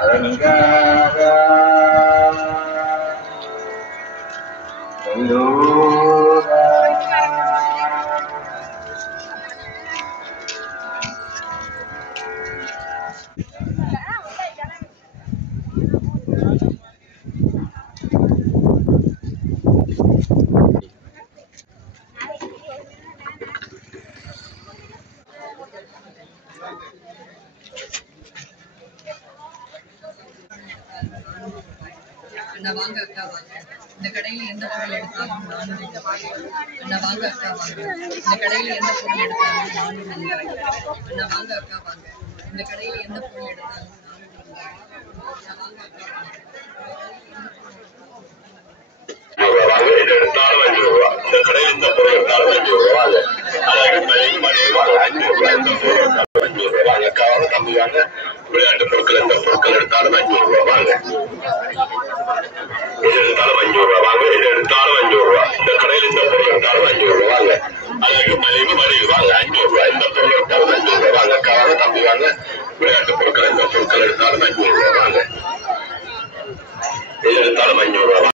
அலங்காரா அண்ணா வாங்க அக்கா வாங்க, இந்த கடையில எந்த பொருள் எடுத்தாலும் 400 அண்ணா வாங்க அக்கா வாங்க, இந்த கடையில எந்த பொருள் எடுத்தாலும் 400 அண்ணா வாங்க அக்கா வாங்க, இந்த கடையில எந்த பொருள் எடுத்தாலும் 400 அண்ணா வாங்க அக்கா வாங்க.